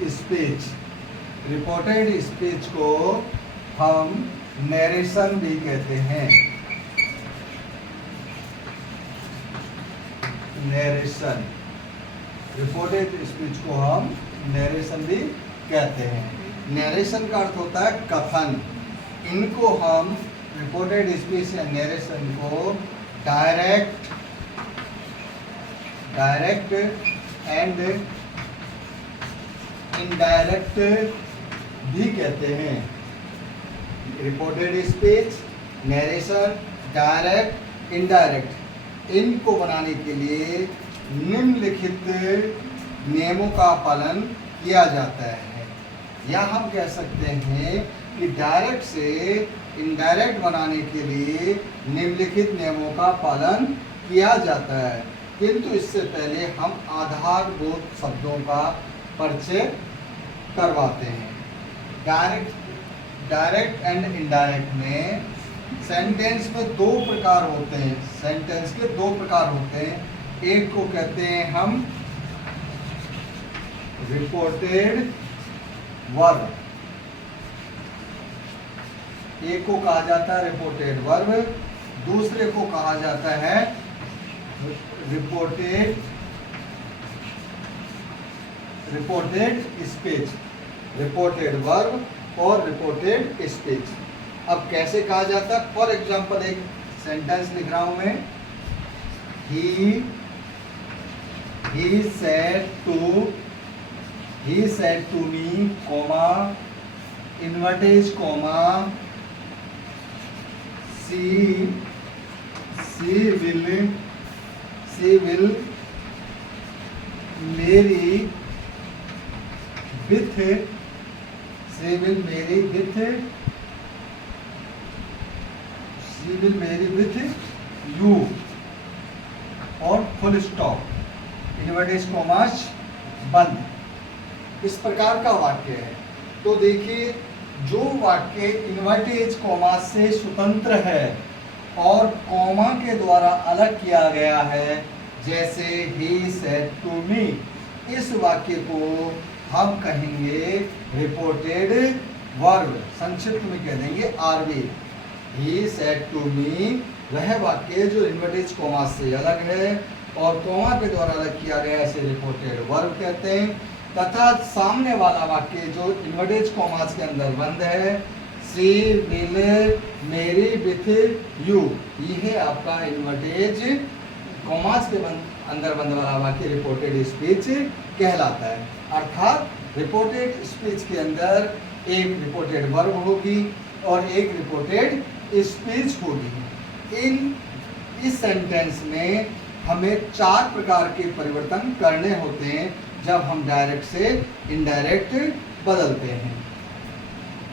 Speech, reported speech को हम narration भी कहते हैं। नरेशन, रिपोर्टेड स्पीच को हम नरेशन भी कहते हैं। नरेशन का अर्थ होता है कथन। इनको हम रिपोर्टेड स्पीच या नरेशन को डायरेक्ट एंड इनडायरेक्ट भी कहते हैं। Reported speech, narration, direct, indirect, इनको बनाने के लिए निम्नलिखित नियमों का पालन किया जाता है। या हम कह सकते हैं कि डायरेक्ट से इनडायरेक्ट बनाने के लिए निम्नलिखित नियमों का पालन किया जाता है। किंतु इससे पहले हम आधारभूत शब्दों का परिचय करवाते हैं। डायरेक्ट एंड इनडायरेक्ट में सेंटेंस में दो प्रकार होते हैं। सेंटेंस के दो प्रकार होते हैं। एक को कहते हैं हम रिपोर्टेड वर्ब, एक को कहा जाता है रिपोर्टेड वर्ब, दूसरे को कहा जाता है रिपोर्टेड स्पीच। रिपोर्टेड वर्ब और रिपोर्टेड स्पीच। अब कैसे कहा जाता है? फॉर एग्जाम्पल एक सेंटेंस लिख रहा हूं मैं। he said to me, comma, invertage comma, she will marry with you, और फुल स्टॉप, इनवर्टेड कॉमास बंद। इस प्रकार का वाक्य है। तो देखिए, जो वाक्य इनवर्टेड कॉमास से स्वतंत्र है और कॉमा के द्वारा अलग किया गया है, जैसे he said to me, इस वाक्य को हम कहेंगे रिपोर्टेड वर्ब, संक्षिप्त में कह देंगे RV. he said to me, वह वाक्य जो इनवर्टेड कॉमा से अलग है और कॉमा के द्वारा अलग किया गया, इसे रिपोर्टेड वर्ब कहते हैं। तथा सामने वाला वाक्य जो इनवर्टेड कॉमास के अंदर बंद है, she will marry with you, यह आपका इनवर्टेड कॉमास के अंदर बंद वाला वाक्य रिपोर्टेड स्पीच कहलाता है। अर्थात रिपोर्टेड स्पीच के अंदर एक रिपोर्टेड वर्ब होगी और एक रिपोर्टेड स्पीच होगी। इस सेंटेंस में हमें चार प्रकार के परिवर्तन करने होते हैं जब हम डायरेक्ट से इनडायरेक्ट बदलते हैं।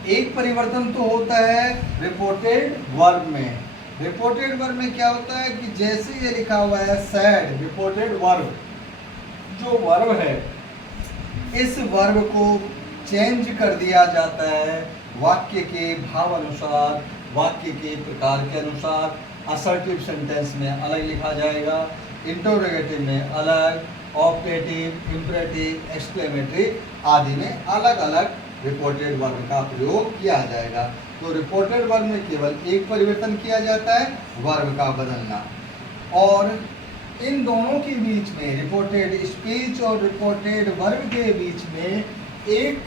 एक परिवर्तन तो होता है रिपोर्टेड वर्ब में। रिपोर्टेड वर्ब में क्या होता है कि जैसे ये लिखा हुआ है सैड, रिपोर्टेड वर्ब, जो वर्ब है इस वर्ब को चेंज कर दिया जाता है वाक्य के भाव अनुसार, वाक्य के प्रकार के अनुसार। असर्टिव सेंटेंस में अलग लिखा जाएगा, इंटरोगेटिव में अलग, ऑपरेटिव, इंपरेटिव, एक्सक्लेमेटरी आदि में अलग अलग रिपोर्टेड वर्ब का प्रयोग किया जाएगा। तो रिपोर्टेड वर्ब में केवल एक परिवर्तन किया जाता है, वर्ब का बदलना। और इन दोनों के बीच में, रिपोर्टेड स्पीच और रिपोर्टेड वर्ब के बीच में एक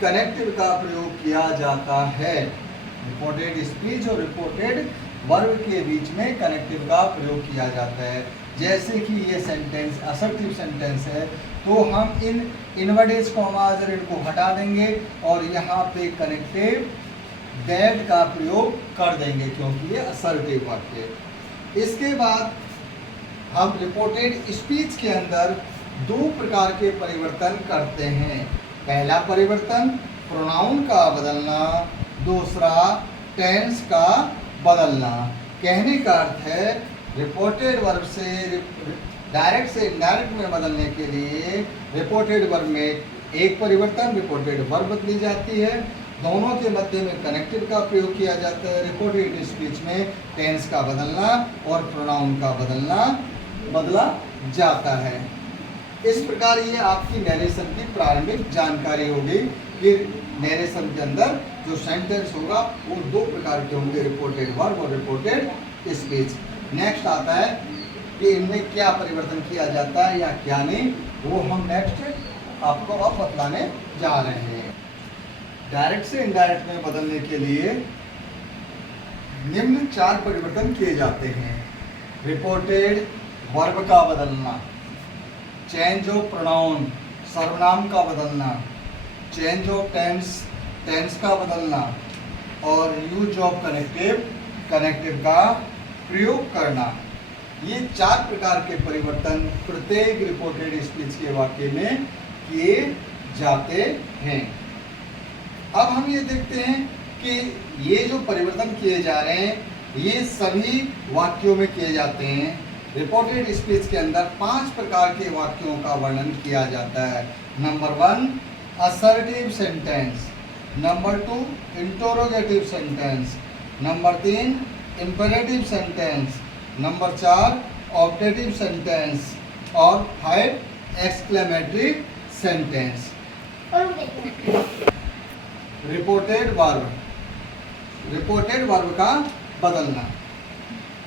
कनेक्टिव का प्रयोग किया जाता है। रिपोर्टेड स्पीच और रिपोर्टेड वर्ब के बीच में कनेक्टिव का प्रयोग किया जाता है। जैसे कि ये सेंटेंस असर्टिव सेंटेंस है, तो हम इन इनवर्टेड कॉमास इनको हटा देंगे और यहाँ पे कनेक्टिव दैट का प्रयोग कर देंगे, क्योंकि ये असर्टिव वाक्य है। इसके बाद हम रिपोर्टेड स्पीच के अंदर दो प्रकार के परिवर्तन करते हैं। पहला परिवर्तन प्रोनाउन का बदलना, दूसरा टेंस का बदलना। कहने का अर्थ है रिपोर्टेड वर्ब से डायरेक्ट से इनडायरेक्ट में बदलने के लिए रिपोर्टेड वर्ब में एक परिवर्तन, रिपोर्टेड वर्ब बदली जाती है। दोनों के मध्य में कनेक्टिव का प्रयोग किया जाता है। रिपोर्टेड स्पीच में टेंस का बदलना और प्रोनाउन का बदला जाता है। इस प्रकार ये आपकी नरेशन की प्रारंभिक जानकारी होगी कि नरेशन के अंदर जो सेंटेंस होगा वो दो प्रकार के होंगे, रिपोर्टेड वर्ब और रिपोर्टेड स्पीच। नेक्स्ट आता है कि इनमें क्या परिवर्तन किया जाता है या क्या नहीं, वो हम नेक्स्ट आपको अब बतलाने जा रहे हैं। डायरेक्ट से इनडायरेक्ट में बदलने के लिए निम्न 4 परिवर्तन किए जाते हैं। रिपोर्टेड वर्ब का बदलना, चेंज ऑफ प्रोनाउन सर्वनाम का बदलना, चेंज ऑफ टेंस टेंस का बदलना और यूज ऑफ कनेक्टिव का प्रयोग करना। ये 4 प्रकार के परिवर्तन प्रत्येक रिपोर्टेड स्पीच के वाक्य में किए जाते हैं। अब हम ये देखते हैं कि ये जो परिवर्तन किए जा रहे हैं ये सभी वाक्यों में किए जाते हैं। रिपोर्टेड स्पीच के अंदर 5 प्रकार के वाक्यों का वर्णन किया जाता है। Number 1 assertive sentence, number 2 interrogative sentence, number 3 imperative sentence, number 4 objective sentence और 5 एक्सक्लेमेटरी सेंटेंस। रिपोर्टेड वर्ब का बदलना।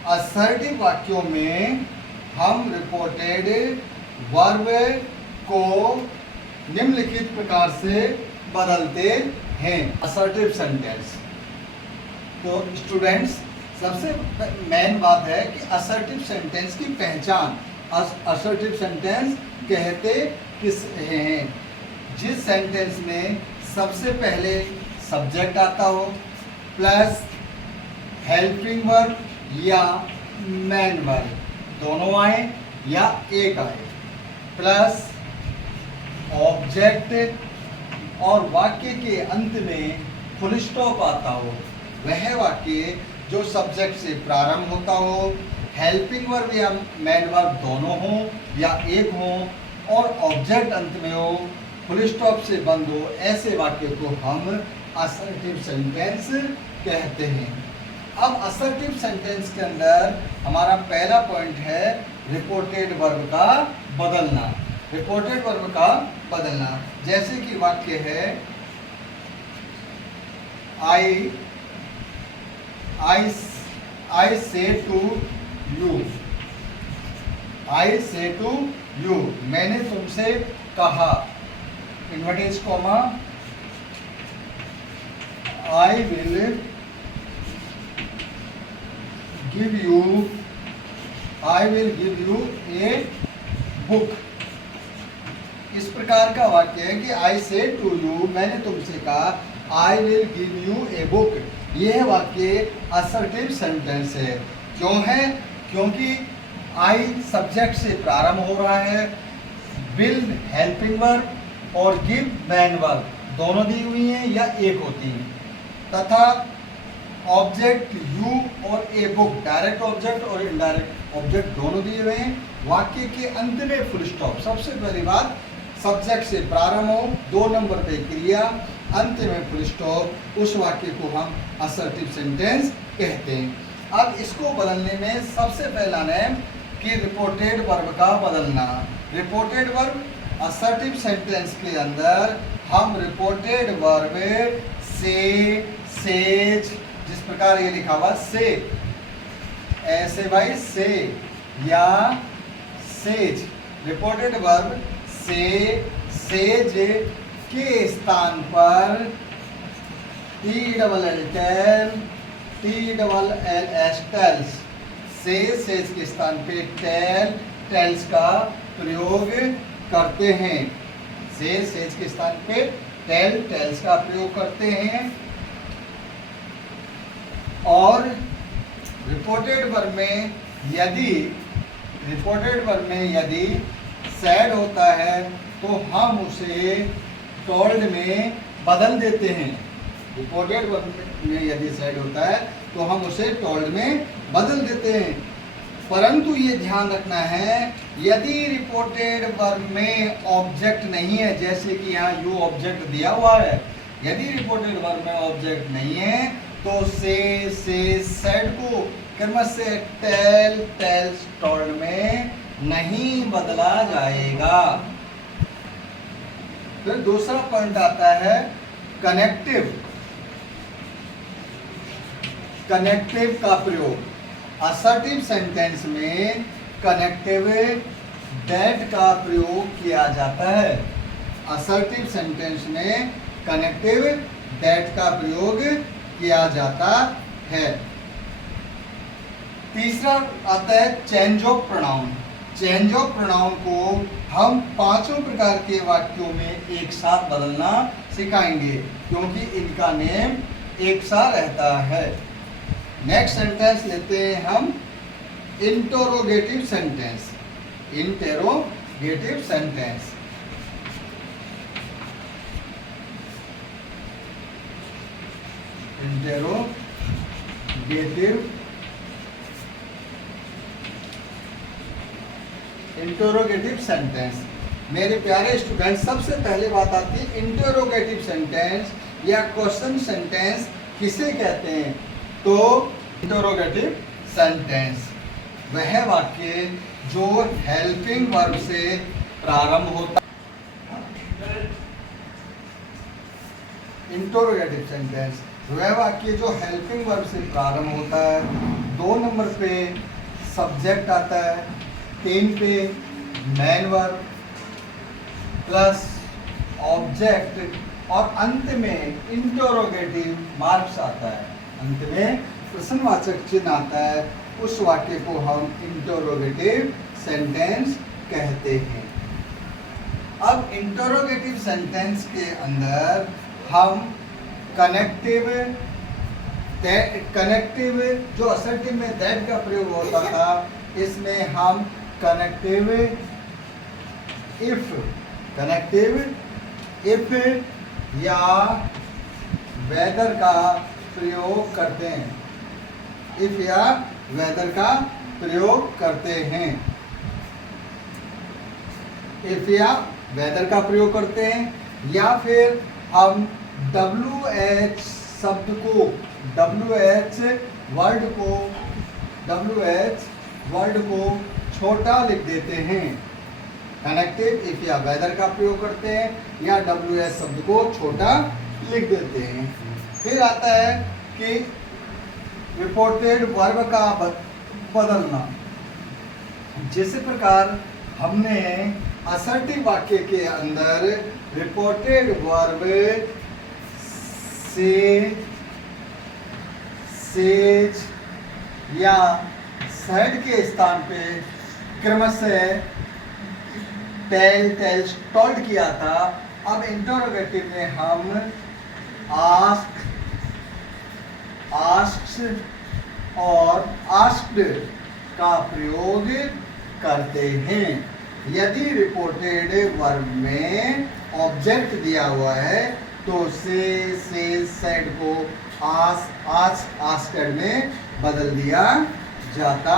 असर्टिव वाक्यों में हम रिपोर्टेड वर्ब को निम्नलिखित प्रकार से बदलते हैं। असर्टिव सेंटेंस, तो स्टूडेंट्स सबसे मेन बात है कि असर्टिव सेंटेंस की पहचान। असर्टिव सेंटेंस कहते किस हैं? जिस सेंटेंस में सबसे पहले सब्जेक्ट आता हो प्लस हेल्पिंग वर्ब या मेन वर्ब दोनों आए या एक आए, प्लस ऑब्जेक्ट और वाक्य के अंत में फुल स्टॉप आता हो। वह वाक्य जो सब्जेक्ट से प्रारंभ होता हो, हेल्पिंग वर्ब या मेन वर्ब दोनों हो या एक हो और ऑब्जेक्ट अंत में हो, फुल स्टॉप से बंद हो, ऐसे वाक्य को हम असर्टिव सेंटेंस कहते हैं। अब असर्टिव सेंटेंस के अंदर हमारा पहला पॉइंट है रिपोर्टेड वर्ब का बदलना। रिपोर्टेड वर्ब का बदलना, जैसे कि वाक्य है I say to you, I say to you, मैंने तुमसे कहा, inverted comma, I will give you a book। इस प्रकार का वाक्य है कि I say to you, मैंने तुमसे कहा, I will give you a book। यह वाक्य असर्टिव सेंटेंस है। क्यों है? क्योंकि I सब्जेक्ट से प्रारंभ हो रहा है, will हेल्पिंग वर्ब और give मैन वर्ब दोनों दी हुई हैं या एक होती हैं, तथा ऑब्जेक्ट यू और ए बुक डायरेक्ट ऑब्जेक्ट और इनडायरेक्ट ऑब्जेक्ट दोनों दिए हुए हैं। वाक्य के अंत में फुल स्टॉप। सबसे पहली बात सब्जेक्ट से प्रारंभ हो, 2 नंबर पे क्रिया, अंत में फुल स्टॉप, उस वाक्य को हम असर्टिव सेंटेंस कहते हैं। अब इसको बदलने में सबसे पहला नेम कि रिपोर्टेड वर्ब का बदलना। रिपोर्टेड वर्ब असर्टिव सेंटेंस के अंदर हम रिपोर्टेड वर्ब से, सेज, जिस प्रकार ये लिखा हुआ से, ऐसे भाई से या सेज, रिपोर्टेड वर्ब से, सेज के स्थान पर TLLS टेल्स, सेज के स्थान पे टेल्स का प्रयोग करते हैं। सेज के स्थान पे टेल्स का प्रयोग करते हैं। और रिपोर्टेड वर्ब में यदि सैड होता है तो हम उसे टोल्ड में बदल देते हैं। रिपोर्टेड वर्ब में यदि सैड होता है तो हम उसे टोल्ड में बदल देते हैं। परंतु ये ध्यान रखना है, यदि रिपोर्टेड वर्ब में ऑब्जेक्ट नहीं है, जैसे कि यहाँ यू ऑब्जेक्ट दिया हुआ है, यदि रिपोर्टेड वर्ब में ऑब्जेक्ट नहीं है तो से सेड को क्रमश से टेल्स टोल्ड में नहीं बदला जाएगा। फिर दूसरा पॉइंट आता है कनेक्टिव। कनेक्टिव का प्रयोग असर्टिव सेंटेंस में कनेक्टिव दैट का प्रयोग किया जाता है। असर्टिव सेंटेंस में कनेक्टिव दैट का प्रयोग किया जाता है। तीसरा आता है change of pronoun. Change of pronoun को हम पांचों प्रकार के वाक्यों में एक साथ बदलना सिखाएंगे क्योंकि इनका नेम एक सा रहता है। नेक्स्ट सेंटेंस लेते हैं हम interrogative sentence. Interrogative sentence interrogative sentence. मेरे प्यारे स्टूडेंट, सबसे पहले बात आती है इंटरोगेटिव सेंटेंस या क्वेश्चन सेंटेंस किसे कहते हैं। तो इंटरोगेटिव सेंटेंस वह वाक्य जो हेल्पिंग वर्ब से प्रारंभ होता है। इंटरोगेटिव सेंटेंस वह वाक्य जो हेल्पिंग वर्ब से प्रारंभ होता है। 2 नंबर पे सब्जेक्ट आता है, 3 पे मेन वर्ब प्लस ऑब्जेक्ट और अंत में इंटरोगेटिव मार्क्स आता है। अंत में प्रश्नवाचक चिन्ह आता है। उस वाक्य को हम इंटरोगेटिव सेंटेंस कहते हैं। अब इंटरोगेटिव सेंटेंस के अंदर हम कनेक्टिव जो असर्टिव में दैट का प्रयोग होता था, इसमें हम कनेक्टिव इफ या वेदर का प्रयोग करते हैं। इफ या वेदर का प्रयोग करते हैं। इफ या वेदर का प्रयोग करते हैं या फिर हम WH शब्द को WH वर्ड को छोटा लिख देते हैं। कनेक्टिव इफ या वेदर का प्रयोग करते हैं या WH शब्द को छोटा लिख देते हैं। फिर आता है कि रिपोर्टेड वर्ब का बदलना। जिस प्रकार हमने असर्टिव वाक्य के अंदर रिपोर्टेड वर्ब सेज या सेड के स्थान पे क्रमशः टेल्स टोल्ड किया था, अब इंटरोगेटिव में हम आस्क्स और आस्क्ड का प्रयोग करते हैं। यदि रिपोर्टेड वर्ब में ऑब्जेक्ट दिया हुआ है तो से सेड को आस्क्ड में बदल दिया जाता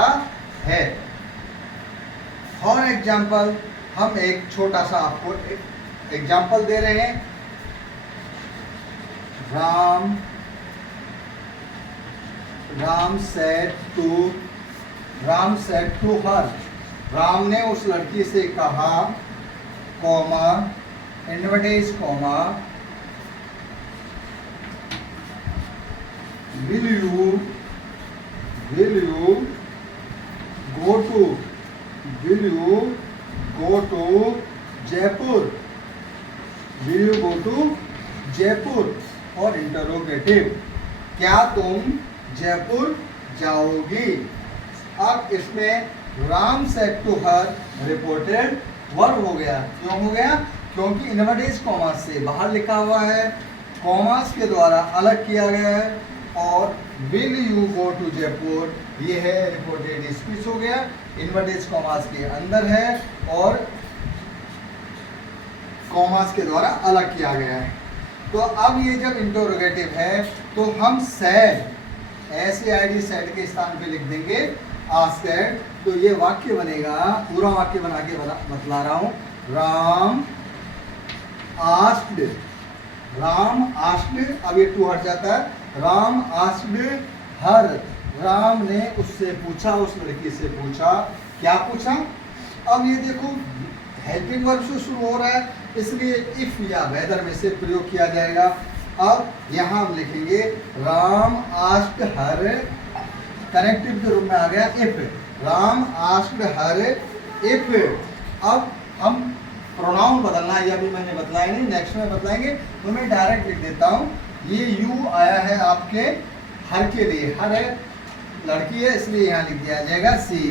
है। फॉर एग्जाम्पल हम एक छोटा सा आपको एग्जाम्पल दे रहे हैं। Ram said to her. Ram ने उस लड़की से कहा, comma inverted comma, will you go to Jaipur. Will you go to Jaipur. और इंटरोगेटिव, क्या तुम जयपुर जाओगी। अब इसमें Ram said to her reported verb हो गया। क्यों हो गया? क्योंकि इनवर्टेज कॉमास से बाहर लिखा हुआ है, कॉमास के द्वारा अलग किया गया है। और will you go to Jaipur ये है रिपोर्टेड स्पीच हो गया, इनवर्टेज कॉमास के अंदर है और कॉमास के द्वारा अलग किया गया है। तो अब ये जब इंटरोगेटिव है तो हम सैड SAID सैड के स्थान पे लिख देंगे आस्क्ड। तो ये वाक्य बनेगा, पूरा वाक्य बना के बतला रहा हूं। राम आस्क्ड, अब ये टू हट जाता है। राम आस्क्ड हर, राम ने उससे पूछा, उस लड़की से पूछा। क्या पूछा? अब ये देखो हेल्पिंग वर्ब से शुरू हो रहा है, इसलिए इफ या वेदर में से प्रयोग किया जाएगा। अब यहाँ हम लिखेंगे राम आस्क्ड हर, कनेक्टिव के रूप में आ गया if, Ram asked her if. अब हम प्रोनाउन बदलना है, ये अभी मैंने बतलाया नहीं, नेक्स्ट में बतलाएंगे, तो मैं डायरेक्ट लिख देता हूँ। ये यू आया है आपके हर के लिए, हर है लड़की है, इसलिए यहाँ लिख दिया जाएगा she.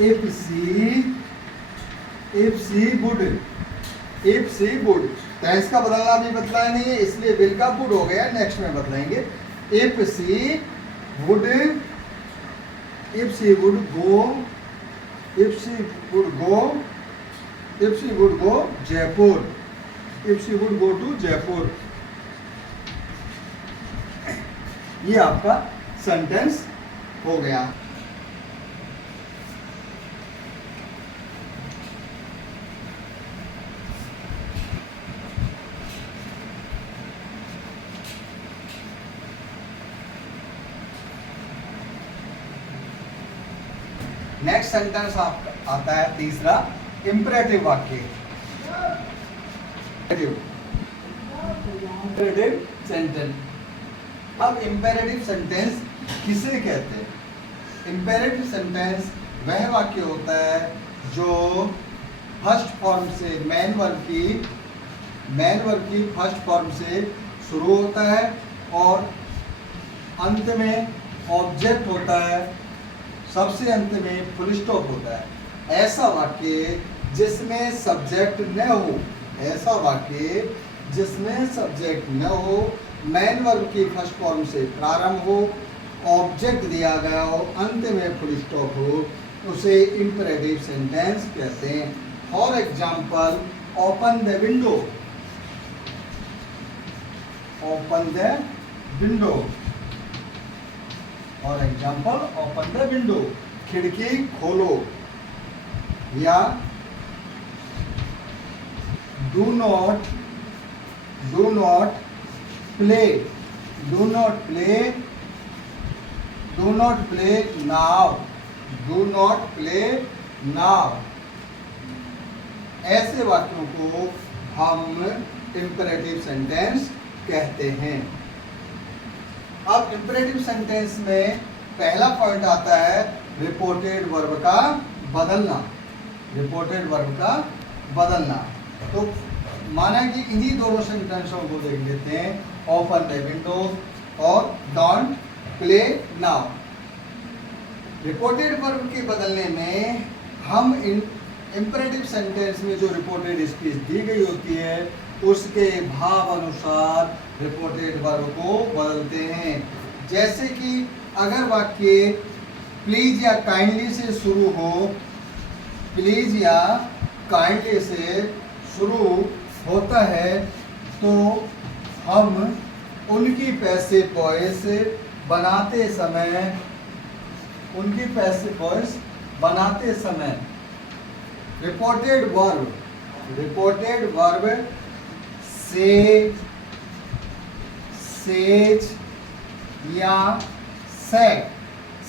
If she would, if she would, tense का बदलना भी बतलाया नहीं है, इसलिए विल का वुड हो गया, नेक्स्ट में बतलाएंगे। If she would, if she would go, if she would go, if she would go Jaipur, if she would go to Jaipur. ये आपका सेंटेंस हो गया। नेक्स्ट सेंटेंस आपका आता है तीसरा, इंपरेटिव वाक्य। Imperative sentence. अब इंपेरेटिव सेंटेंस किसे कहते हैं? इंपेरेटिव सेंटेंस वह वाक्य होता है जो फर्स्ट फॉर्म से मेन वर्ब की फर्स्ट फॉर्म से शुरू होता है और अंत में ऑब्जेक्ट होता है, सबसे अंत में फुल स्टॉप होता है। ऐसा वाक्य जिसमें सब्जेक्ट न हो, ऐसा वाक्य जिसमें सब्जेक्ट न हो, मेन वर्ब की फर्स्ट फॉर्म से प्रारंभ हो, ऑब्जेक्ट दिया गया हो, अंत में फुल स्टॉप हो, उसे इंपरेटिव सेंटेंस कहते हैं। For example, open the window, open the window. For example, open the window, खिड़की खोलो। या do not play, do not play now, do not play now. ऐसे वाक्यों को हम इंपरेटिव सेंटेंस कहते हैं। अब इंपरेटिव सेंटेंस में पहला पॉइंट आता है रिपोर्टेड वर्ब का बदलना, रिपोर्टेड वर्ब का बदलना। तो माना कि इन्हीं दोनों सेंटेंसों को देख लेते हैं, ओपन द विंडो और don't play now. Reported verb के बदलने में हम इंपरेटिव सेंटेंस में जो रिपोर्टेड स्पीच दी गई होती है उसके भाव अनुसार रिपोर्टेड वर्ब को बदलते हैं। जैसे कि अगर वाक्य प्लीज या काइंडली से शुरू हो, प्लीज या काइंडली से शुरू होता है तो हम उनकी पैसिव वॉइस बनाते समय रिपोर्टेड वर्ब से, सेज या सेड,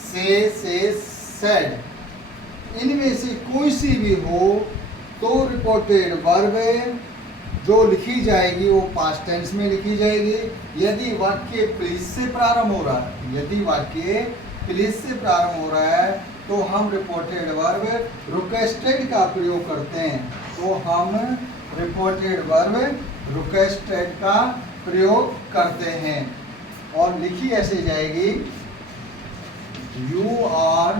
से सेड, इनमें से कोई सी भी हो तो रिपोर्टेड वर्ब जो लिखी जाएगी वो पास्ट टेंस में लिखी जाएगी। यदि वाक्य प्लीज से प्रारंभ हो रहा है, यदि वाक्य प्लीज से प्रारंभ हो रहा है तो हम रिपोर्टेड वर्ब रिक्वेस्टेड का प्रयोग करते हैं। तो हम रिपोर्टेड वर्ब रिक्वेस्टेड का प्रयोग करते हैं और लिखी ऐसे जाएगी, यू आर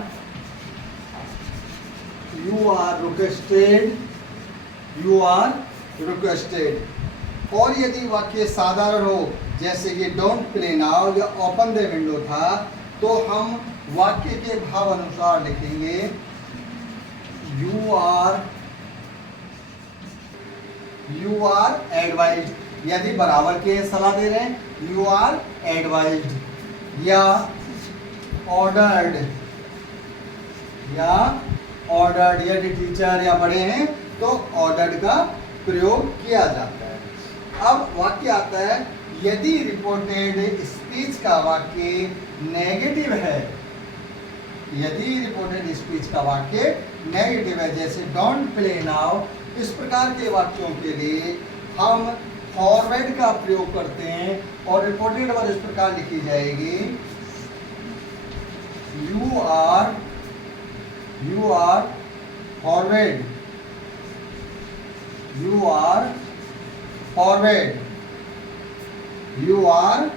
रिक्वेस्टेड। और यदि वाक्य साधारण हो जैसे कि डोंट प्ले नाउ या ओपन द विंडो था तो हम वाक्य के भाव अनुसार लिखेंगे, यू आर एडवाइज्ड। यदि बराबर के सलाह दे रहे हैं, यू आर एडवाइज्ड या ऑर्डर्ड, यदि टीचर या बड़े हैं तो ऑर्डर्ड का प्रयोग किया जाता है। अब वाक्य आता है, यदि रिपोर्टेड स्पीच का वाक्य नेगेटिव है, यदि रिपोर्टेड स्पीच का वाक्य नेगेटिव है, जैसे डोंट प्ले नाउ, इस प्रकार के वाक्यों के लिए हम फॉरवर्ड का प्रयोग करते हैं और रिपोर्टेड वर्ब इस प्रकार लिखी जाएगी, you are forward, you are forward, you are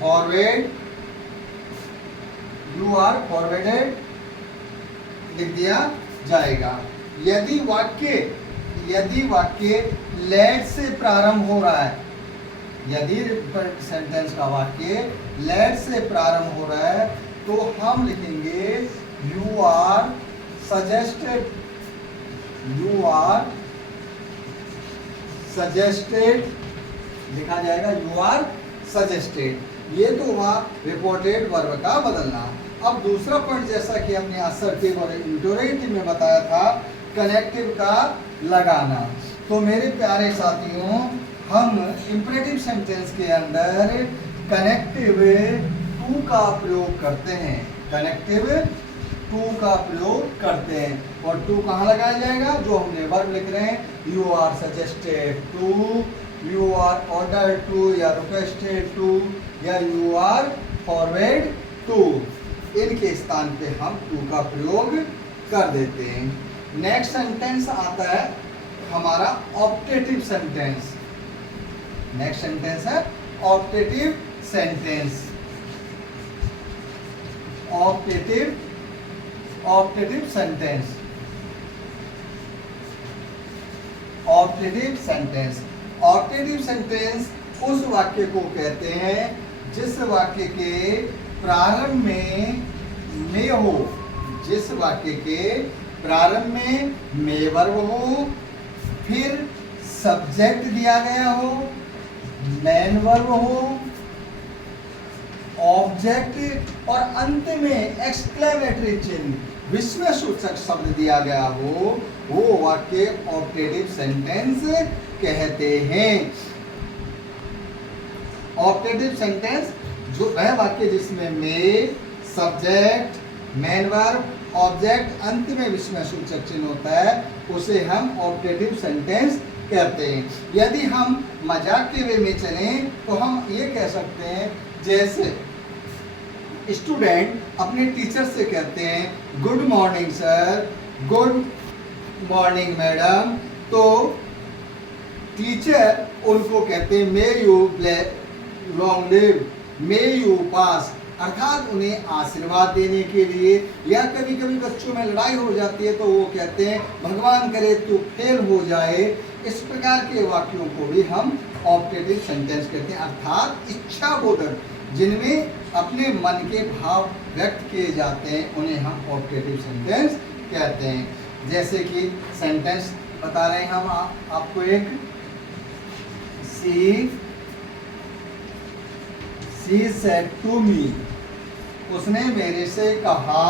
forward, you are forwarded लिख दिया जाएगा। यदि वाक्य लेट से प्रारंभ हो रहा है, यदि सेंटेंस का वाक्य लेट से प्रारंभ हो रहा है तो हम लिखेंगे you are suggested, you are suggested लिखा जाएगा, यू आर सजेस्टेड। ये तो हुआ रिपोर्टेड वर्ब का बदलना। अब दूसरा पॉइंट, जैसा कि हमने असर्टिव और इंटरोगेटिव में बताया था, कनेक्टिव का लगाना। तो मेरे प्यारे साथियों, हम इंपरेटिव सेंटेंस के अंदर कनेक्टिव टू का प्रयोग करते हैं, कनेक्टिव टू का प्रयोग करते हैं। और टू कहाँ लगाया जाएगा? जो हमने वर्ब लिख रहे हैं, you are suggested to, you are order to, या रिक्वेस्टेड टू, या यू आर फॉरवर्ड टू, इनके स्थान पे हम टू का प्रयोग कर देते हैं। नेक्स्ट सेंटेंस आता है हमारा ऑप्टेटिव सेंटेंस। नेक्स्ट सेंटेंस है optative sentence. Optative sentence, optative sentence. Optative sentence उस वाक्य को कहते हैं जिस वाक्य के प्रारंभ में हो, जिस वाक्य के प्रारंभ में में वर्ब हो, फिर सब्जेक्ट दिया गया हो, मेन वर्ब हो, ऑब्जेक्ट और अंत में एक्सक्लेमेटरी चिन्ह विस्मय सूचक शब्द दिया गया हो, वो वाक्य ऑप्टेटिव सेंटेंस कहते हैं। ऑप्टेटिव सेंटेंस जो वह वाक्य जिसमें में, सब्जेक्ट, मेन वर्ब, ऑब्जेक्ट, अंत में विस्मय सूचक चिन्ह होता है, उसे हम ऑप्टेटिव सेंटेंस कहते हैं। यदि हम मजाक के वे में चलें तो हम ये कह सकते हैं, जैसे स्टूडेंट अपने टीचर से कहते हैं good morning sir, good morning madam, तो टीचर उनको कहते हैं may you long live, may you pass, अर्थात उन्हें आशीर्वाद देने के लिए। या कभी कभी बच्चों में लड़ाई हो जाती है तो वो कहते हैं भगवान करे तू फेल हो जाए। इस प्रकार के वाक्यों को भी हम ऑप्टेटिव सेंटेंस कहते हैं, अर्थात इच्छा बोधक, जिनमें अपने मन के भाव व्यक्त किए जाते हैं, उन्हें हम ऑप्टेटिव सेंटेंस कहते हैं। जैसे कि सेंटेंस बता रहे हैं हम आपको एक, शी सेड टू मी, उसने मेरे से कहा,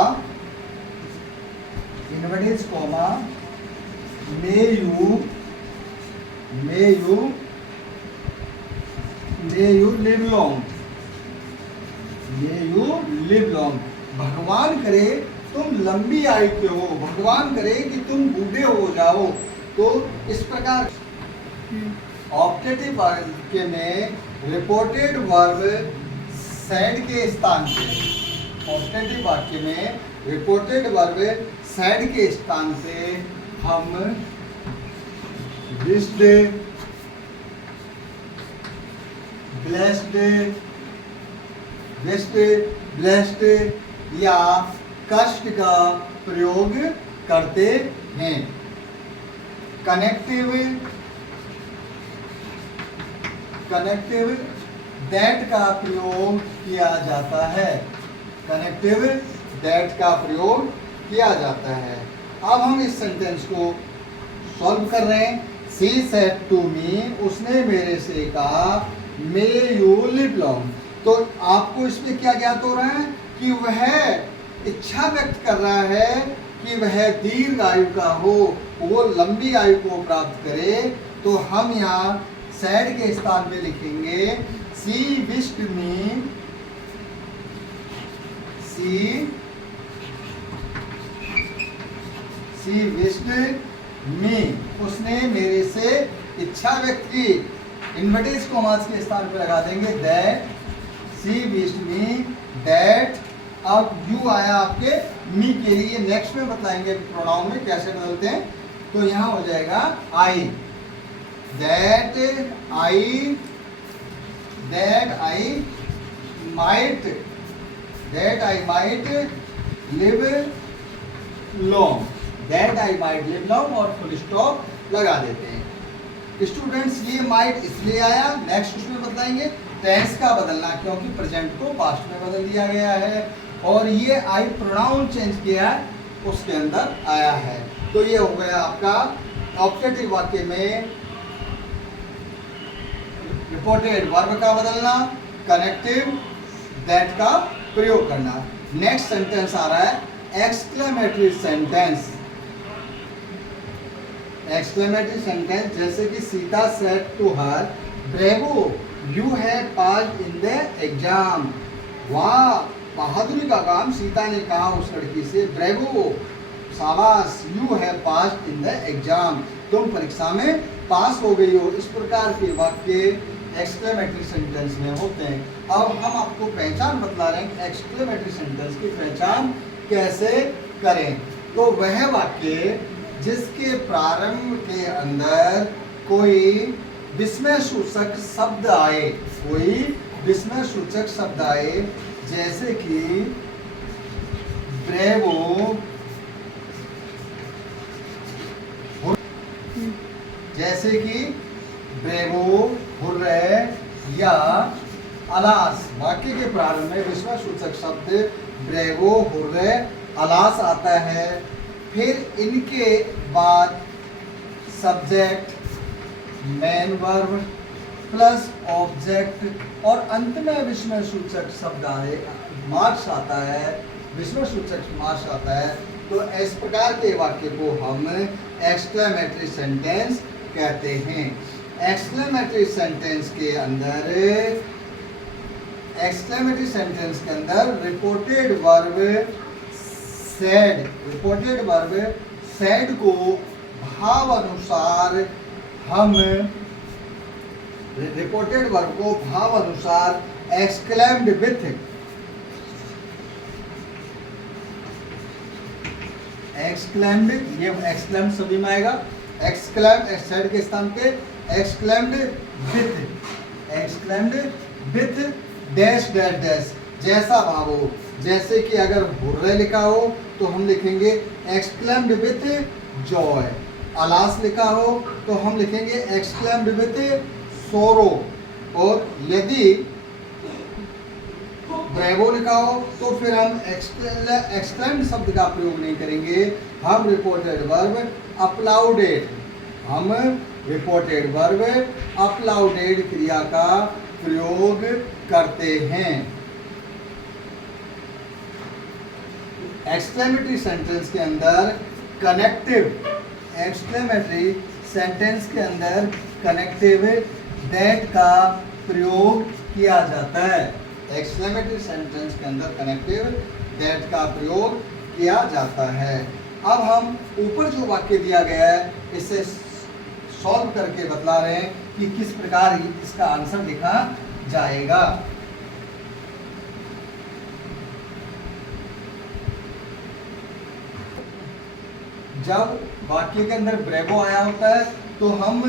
inverted comma, may you live long, may you live long, भगवान करे तुम लंबी आयु के हो, भगवान करे कि तुम बूढ़े हो जाओ। तो इस प्रकार ऑप्टेटिव वाक्य में रिपोर्टेड वर्ब सैड के स्थान पे, ऑप्टेटिव वाक्य में रिपोर्टेड वर्ब सैड के स्थान पे हम विश्ड, ब्लेस्ड या कष्ट का प्रयोग करते हैं। कनेक्टिव दैट का प्रयोग किया जाता है, कनेक्टिव दैट का प्रयोग किया जाता है। अब हम इस सेंटेंस को सॉल्व कर रहे हैं। शी सेड टू मी, उसने मेरे से कहा, मे यू लिव लॉन्ग। तो आपको इसमें क्या ज्ञात हो रहा है कि वह इच्छा व्यक्त कर रहा है कि वह दीर्घ आयु का हो, वो लंबी आयु को प्राप्त करे। तो हम यहाँ सैड के स्थान में लिखेंगे she wished me, she she wished मी, उसने मेरे से इच्छा व्यक्त की। इन्वर्टेड कॉमास के स्थान पर लगा देंगे that, she wished me that. अब यू आया आपके मी के लिए, नेक्स्ट में बताएंगे प्रोनाउन में कैसे बदलते हैं। तो यहाँ हो जाएगा I, that I might, that I might live long, that I might live long और फुल स्टॉप लगा देते हैं। स्टूडेंट्स ये माइट इसलिए आया, नेक्स्ट उसमें बताएंगे टेंस का बदलना, क्योंकि प्रेजेंट को पास्ट में बदल दिया गया है और ये आई प्रोनाउन चेंज किया है उसके अंदर आया है। तो ये हो गया आपका ऑब्जेक्टिव वाक्य में रिपोर्टेड वर्ब का बदलना, कनेक्टिव दैट का प्रयोग करना। नेक्स्ट सेंटेंस आ रहा है एक्सक्लेमेटरी सेंटेंस। एक्सक्लेमेटरी सेंटेंस जैसे कि Sita said to her, bravo you have passed in the exam. वाह बहादुरी का काम, सीता ने कहा उस लड़की से, ब्रेवो शाबाश, you have passed in the exam, तुम परीक्षा में पास हो गई हो। इस प्रकार के वाक्य एक्सक्लेमेटरी सेंटेंस में होते हैं। अब हम आपको पहचान बतला रहे हैं एक्सक्लेमेटरी सेंटेंस की पहचान कैसे करें। तो वह वाक्य जिसके प्रारंभ के अंदर कोई विस्मय सूचक शब्द आए, कोई विस्मय सूचक शब्द आए, जैसे कि ब्रेवो, जैसे कि ब्रेवो, हुर्रे या अलास। वाक्य के प्रारंभ में विस्मय सूचक शब्द ब्रेवो, हुर्रे, अलास आता है। फिर इनके बाद subject, main verb plus object और अंत में विस्मय सूचक शब्द आए, मार्क्स आता है, विस्मय सूचक मार्क्स आता है। तो इस प्रकार के वाक्य को हम एक्सक्लेमेटरी सेंटेंस कहते हैं। एक्सक्लेमेटरी सेंटेंस के अंदर, एक्सक्लेमेटरी सेंटेंस के अंदर reported verb said, reported verb said को भाव अनुसार हम, रिपोर्टेड वर्ब को भाव अनुसार एक्सक्लेम्ड विथ, एक्सक्लेम्ड, ये एक्सक्लेम्ड सभी में आएगा, एक्सक्लेम्ड सेड के स्थान पे exclaimed with, exclaimed with dash dash dash, जैसा भाव हो। जैसे कि अगर हुर्रे लिखा हो तो हम लिखेंगे एक्सक्लेम्ड विथ जॉय, अलास लिखा हो तो हम लिखेंगे एक्सक्लेम्ड विथ सोरो, और यदि ब्रेवो लिखा हो तो फिर हम एक्सक्लेम्ड शब्द का प्रयोग नहीं करेंगे, हम रिपोर्टेड वर्ब अपलाउडेड, हम रिपोर्टेड वर्ब अपलाउडेड क्रिया का प्रयोग करते हैं। एक्सक्लेमेटरी सेंटेंस के अंदर कनेक्टिव, एक्सक्लेमेटरी सेंटेंस के अंदर कनेक्टिव दैट का प्रयोग किया जाता है। एक्सक्लेमेटरी सेंटेंस के अंदर कनेक्टिव दैट का प्रयोग किया जाता है। अब हम ऊपर जो वाक्य दिया गया है इसे सॉल्व करके बतला रहे हैं कि किस प्रकार इसका आंसर लिखा जाएगा। जब वाक्य के अंदर ब्रेवो आया होता है तो हम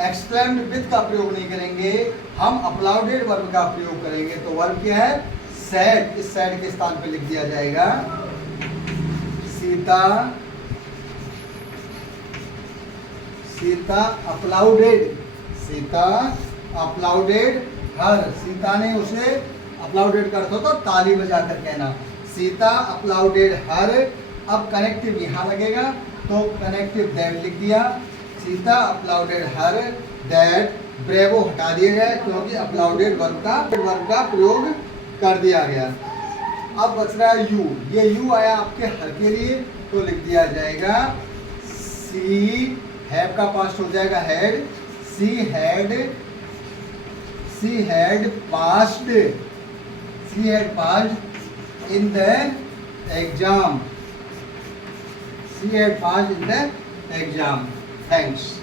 एक्सक्लेम्ड विथ का प्रयोग नहीं करेंगे, हम अपलाउडेड वर्ब का प्रयोग करेंगे। तो वर्ब क्या है? सैड। इस सैड के स्थान पे लिख दिया जाएगा सीता, सीता अपलाउडेड, सीता अपलाउडेड हर, सीता ने उसे अपलाउडेड करता तो ताली बजाकर कहना, सीता अपलाउडेड हर। अब कनेक्टिव यहाँ लगेगा तो कनेक्टिव दैट लिख दिया, सीता अपलाउडेड हर दैट, ब्रेवो हटा दिया गया क्योंकि अपलाउडेड वर्ब का प्रयोग कर दिया गया। अब बच रहा है यू, ये यू आया आपके हर के लिए तो लिख दिया जाएगा सी, हैव का पास्ट हो जाएगा had, she had passed, she had passed in the exam, she had passed in the exam. Thanks.